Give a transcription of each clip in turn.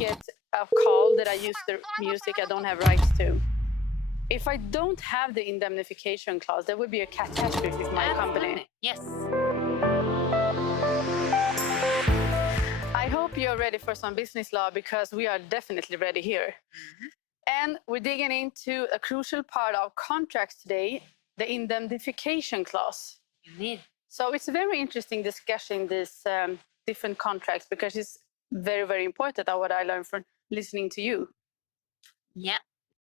get a call that I use the music I don't have rights to. If I don't have the indemnification clause, there would be a catastrophe for my company. Yes. I hope you're ready for some business law, because we are definitely ready here. And we're digging into a crucial part of contracts today, the indemnification clause. Indeed. So it's a very interesting discussion, this different contracts, because it's very, very important of what I learned from listening to you. Yeah.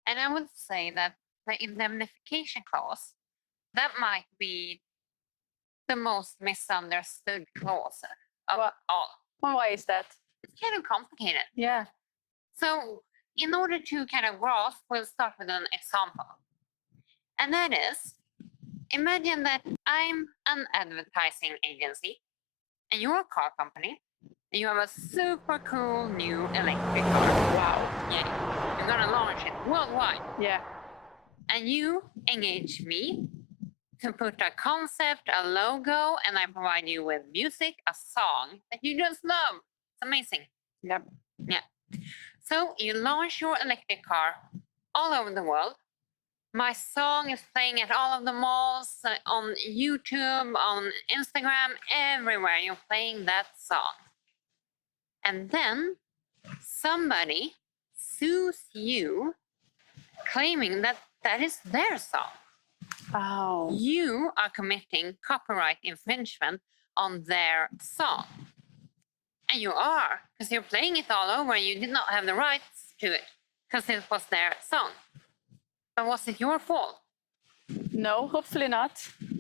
And I would say that the indemnification clause, that might be the most misunderstood clause of all. Well, why is that? It's kind of complicated. Yeah. So in order to kind of grasp, we'll start with an example. And that is, imagine that I'm an advertising agency and you're a car company and you have a super cool new electric car. Wow. Yeah. You're going to launch it worldwide. Yeah. And you engage me to put a concept, a logo, and I provide you with music, a song that you just love. It's amazing. Yep. Yeah. So you launch your electric car all over the world. My song is playing at all of the malls, on YouTube, on Instagram, everywhere. You're playing that song. And then somebody sues you, claiming that that is their song. Oh. You are committing copyright infringement on their song. And you are, because you're playing it all over and you did not have the rights to it, because it was their song. But was it your fault? No, hopefully not.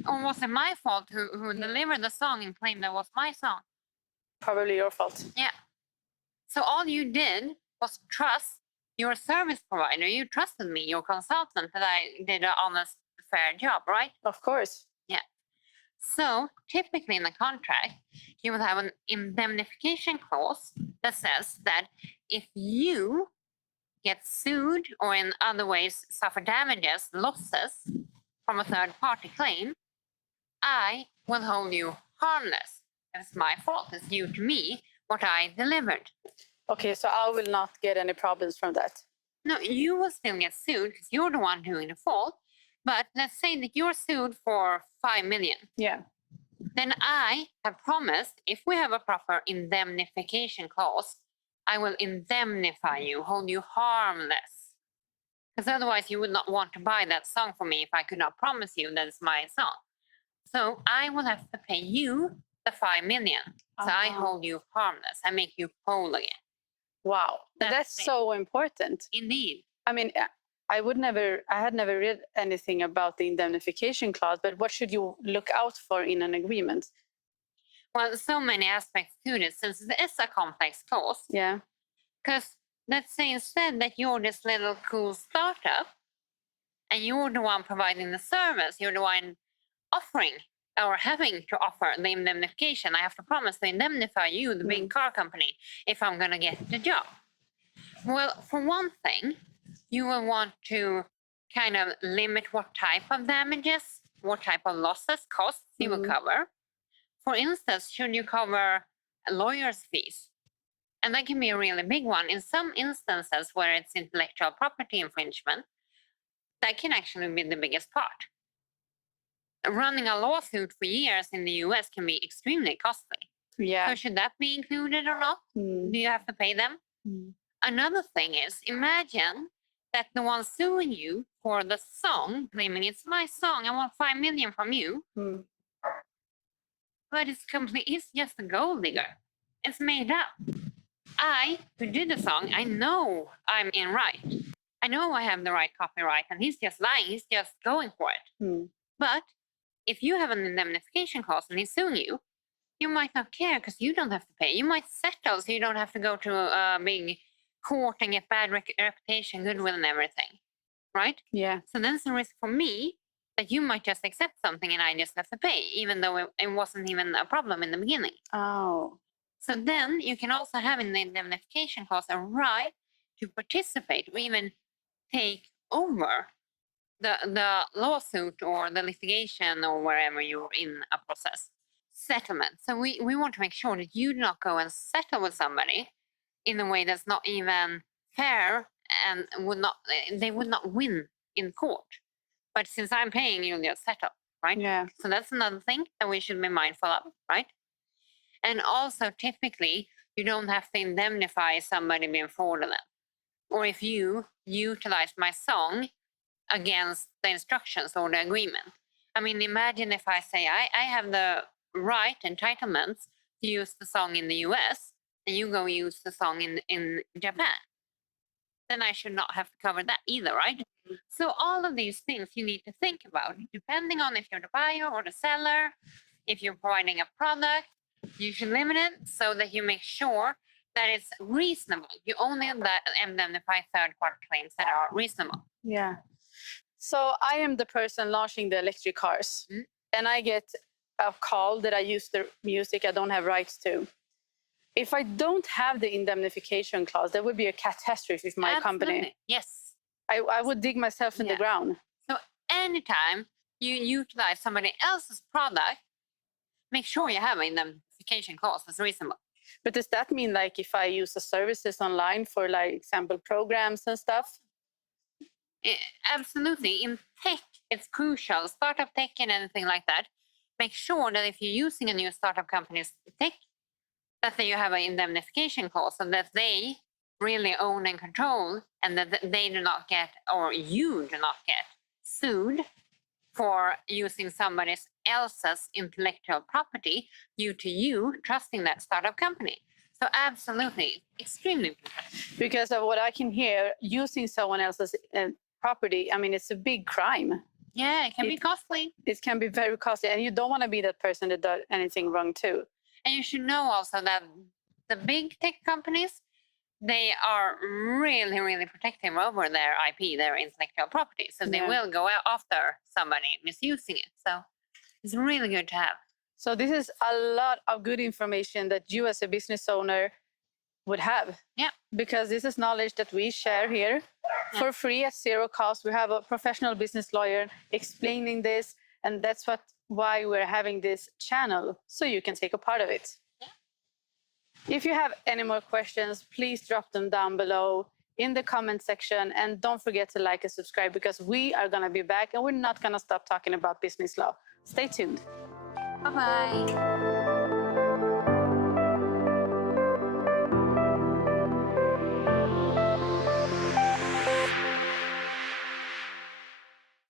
Or was it my fault who delivered the song and claimed that was my song? Probably your fault. Yeah. So all you did was trust your service provider. You trusted me, your consultant, that I did an honest, fair job, right? Of course. Yeah. So typically in the contract, you will have an indemnification clause that says that if you get sued or in other ways suffer damages, losses from a third party claim, I will hold you harmless. It's my fault. It's due to me what I delivered. Okay, so I will not get any problems from that. No, you will still get sued because you're the one doing the fault. But let's say that you're sued for 5 million. Yeah. Then I have promised, if we have a proper indemnification clause, I will indemnify you, hold you harmless. Because otherwise you would not want to buy that song from me if I could not promise you that it's my song. So I will have to pay you the 5 million. So I hold you harmless. I make you whole again. Wow. That's so important. Indeed. I mean, I had never read anything about the indemnification clause, but what should you look out for in an agreement? Well, so many aspects to this, since it is a complex clause. Yeah. Because let's say instead that you're this little cool startup and you're the one providing the service, you're the one offering or having to offer the indemnification. I have to promise to indemnify you, the big car company, if I'm going to get the job. Well, for one thing, you will want to kind of limit what type of damages, what type of losses, costs you will cover. For instance, should you cover lawyers' fees? And that can be a really big one. In some instances where it's intellectual property infringement, that can actually be the biggest part. Running a lawsuit for years in the US can be extremely costly. Yeah. So should that be included or not? Do you have to pay them? Another thing is, imagine that the one suing you for the song, claiming it's my song, I want 5 million from you. But it's just a gold digger. It's made up. I, who did the song, I know I'm in right. I know I have the right copyright, and he's just lying. He's just going for it. But if you have an indemnification clause and he's suing you, you might not care because you don't have to pay. You might settle so you don't have to go to a big court and get bad reputation, goodwill, and everything. Right? Yeah. So then it's a risk for me that you might just accept something and I just have to pay, even though it wasn't even a problem in the beginning. Oh. So then you can also have in the indemnification clause a right to participate or even take over the lawsuit or the litigation or wherever you're in a process. Settlement. So we want to make sure that you do not go and settle with somebody in a way that's not even fair and they would not win in court. But since I'm paying you, they'll settle, right? Yeah. So that's another thing that we should be mindful of, right? And also, typically, you don't have to indemnify somebody being fraudulent. Or if you utilize my song against the instructions or the agreement. I mean, imagine if I say I have the right entitlements to use the song in the US and you go use the song in Japan. Then I should not have to cover that either, right? So all of these things you need to think about, depending on if you're the buyer or the seller, if you're providing a product, you should limit it so that you make sure that it's reasonable. You only indemnify third-party claims that are reasonable. Yeah. So I am the person launching the electric cars, and I get a call that I use the music I don't have rights to. If I don't have the indemnification clause, that would be a catastrophe for my company. Yes. I would dig myself in the ground. So anytime you utilize somebody else's product, make sure you have an indemnification clause that's reasonable. But does that mean like if I use the services online for like example programs and stuff? Absolutely. In tech, it's crucial. Startup tech and anything like that. Make sure that if you're using a new startup company's tech, that you have an indemnification clause so that they really own and control, and that they do not get, or you do not get, sued for using somebody else's intellectual property due to you trusting that startup company. So absolutely, extremely important. Because of what I can hear, using someone else's property, I mean, it's a big crime. Yeah, it can be costly. It can be very costly, and you don't want to be that person that does anything wrong too. And you should know also that the big tech companies, they are really, really protective over their IP, their intellectual property. So they will go after somebody misusing it. So it's really good to have. So this is a lot of good information that you as a business owner would have. Yeah. Because this is knowledge that we share here for free at zero cost. We have a professional business lawyer explaining this, and that's why we're having this channel, so you can take a part of it. Yeah. If you have any more questions, please drop them down below in the comment section, and don't forget to like and subscribe, because we are going to be back and we're not going to stop talking about business law. Stay tuned. Bye-bye.